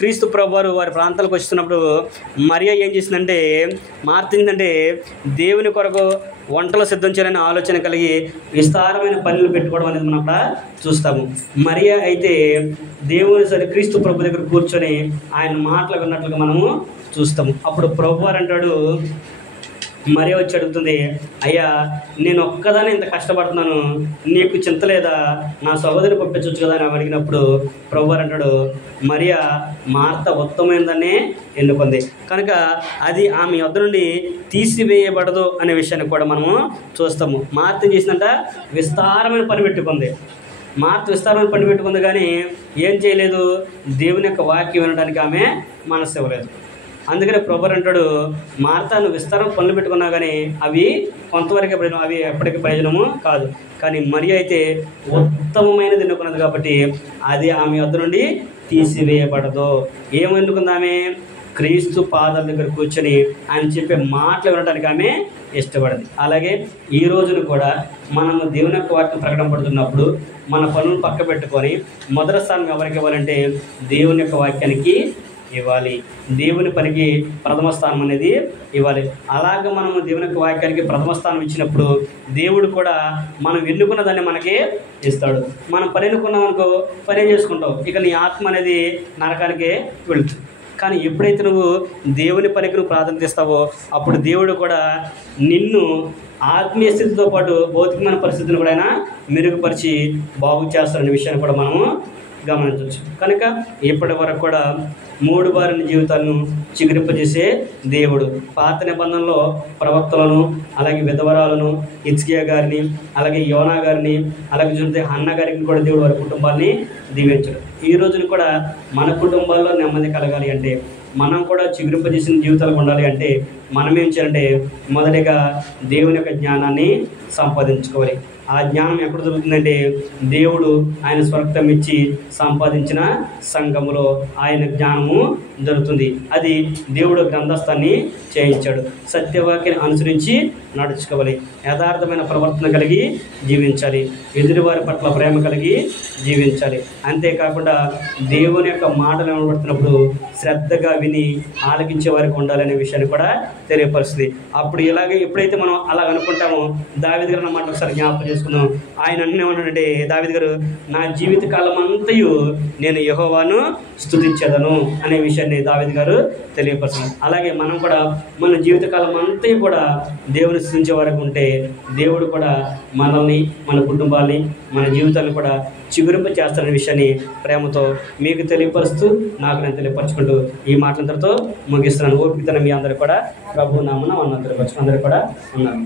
క్రీస్తు ప్రభువారు వారి ప్రాంతాలకు వస్తున్నప్పుడు మరియ ఏం చేసిందంటే, మార్త ఏంటంటే దేవుని కొరకు వంటలు సిద్ధం చేయాలనే ఆలోచన కలిగి విస్తారమైన పనులు పెట్టుకోవడం అనేది మనం అక్కడ చూస్తాము. మరియ అయితే దేవుని క్రీస్తు ప్రభు దగ్గర కూర్చొని ఆయన మాటలు విన్నట్లుగా మనము చూస్తాము. అప్పుడు ప్రభువారు అంటాడు, మరియ వచ్చి అడుగుతుంది, అయ్యా నేను ఒక్కదాన్ని ఇంత కష్టపడుతున్నాను, నీకు చింత లేదా, నా సహోదరిని పంపించవచ్చు కదా అని అడిగినప్పుడు ప్రభువారు అంటాడు, మరియ మార్త ఉత్తమమైనదాన్ని ఎన్నుకుంది కనుక అది ఆమె యొద్ద నుండి తీసివేయబడదు అనే విషయాన్ని కూడా మనము చూస్తాము. మార్త చేసినంత విస్తారమైన పని పెట్టుకుంది. మార్త విస్తారమైన పని పెట్టుకుంది కానీ ఏం చేయలేదు, దేవుని యొక్క వాక్యం వినడానికి ఆమె మనసు ఇవ్వలేదు. అందుకనే ప్రభువారు అంటాడు, మార్త నువ్వు విస్తారం పనులు పెట్టుకున్నా కానీ అవి కొంతవరకే ప్రయోజనం, అవి ఎప్పటికీ ప్రయోజనము కాదు. కానీ మరియ అయితే ఉత్తమమైనది ఎన్నుకున్నది కాబట్టి అది ఆమె వద్ద నుండి తీసివేయబడదు. ఏమనుకుంది ఆమె? క్రీస్తు పాదాల దగ్గర కూర్చొని ఆయన చెప్పే మాటలు వినడానికి ఆమె ఇష్టపడింది. అలాగే ఈ రోజును కూడా మనము దేవుని యొక్క వాక్యం ప్రకటన పడుతున్నప్పుడు మన పనులను పక్క పెట్టుకొని మొదటి స్థానం ఎవరికి ఇవ్వాలంటే దేవుని యొక్క వాక్యానికి ఇవ్వాలి. దేవుని పనికి ప్రథమ స్థానం అనేది ఇవ్వాలి. అలాగ మనము దేవుని యొక్క వాక్యానికి ప్రథమ స్థానం ఇచ్చినప్పుడు దేవుడు కూడా మనం ఎన్నుకున్న దాన్ని మనకి ఇస్తాడు. మనం పని ఎన్నుకున్నాం అనుకో, పని చేసుకుంటావు, ఇక నీ ఆత్మ అనేది నరకానికే వెళుతుంది. కానీ ఎప్పుడైతే నువ్వు దేవుని పనికి నువ్వు ప్రాధాన్యత ఇస్తావో అప్పుడు దేవుడు కూడా నిన్ను ఆత్మీయ స్థితితో పాటు భౌతికమైన పరిస్థితిని కూడా ఆయన మెరుగుపరిచి బాగు చేస్తారనే విషయాన్ని కూడా మనము గమనించవచ్చు. కనుక ఇప్పటి వరకు కూడా 3 వారిని జీవితాలను చిగురింపజేసే దేవుడు పాత నిబంధనలో ప్రవక్తలను, అలాగే విధవరాలను, హిజ్కియా గారిని, అలాగే యోనా గారిని, అలాగే చూస్తే హన్న గారికి కూడా దేవుడు వారి కుటుంబాన్ని దీవించాడు. ఈ రోజున కూడా మన కుటుంబాల్లో నెమ్మది కలగాలి అంటే, మనం కూడా చిగురింపజేసిన జీవితాలు ఉండాలి అంటే మనం ఏం చేయాలంటే మొదటిగా దేవుని యొక్క జ్ఞానాన్ని సంపాదించుకోవాలి. ఆ జ్ఞానం ఎక్కడ దొరుకుతుందంటే దేవుడు ఆయన స్వర్గం ఇచ్చి సంపాదించిన సంఘములో ఆయన జ్ఞానము దొరుకుతుంది. అది దేవుడు గ్రంథస్థాన్ని చేయించాడు. సత్యవాక్యాన్ని అనుసరించి నడుచుకోవాలి, యథార్థమైన ప్రవర్తన కలిగి జీవించాలి, ఎదుటివారి పట్ల ప్రేమ కలిగి జీవించాలి. అంతేకాకుండా దేవుని యొక్క మాటలు వినబడుతున్నప్పుడు శ్రద్ధగా విని ఆలకించే వారికి ఉండాలనే విషయాన్ని కూడా తెలియపరుస్తుంది. అప్పుడు ఎప్పుడైతే మనం అలా అనుకుంటామో, దావీదు గారు మాట ఒకసారి జ్ఞాపకం చేసుకుందాం. ఆయన ఏమన్నాడంటే, దావీదు గారు నా జీవిత కాలం అంతయు నేను యెహోవాను స్తుతించేదను అనే విషయాన్ని దావీదు గారు తెలియపరుస్తున్నారు. అలాగే మనం కూడా మన జీవితకాలం అంతా కూడా దేవుని స్తుతించే వరకు ఉంటే దేవుడు కూడా మనల్ని, మన కుటుంబాన్ని, మన జీవితాన్ని కూడా చిగురింప చేస్తారనే విషయాన్ని ప్రేమతో మీకు తెలియపరుస్తూ నాకు నేను తెలియపరచుకుంటూ ఈ మాటలందరితో ముగిస్తున్నాను. ఓపికతోనే మీ అందరూ కూడా ప్రభు నామమున అందరూ కూడా ఉన్నారు.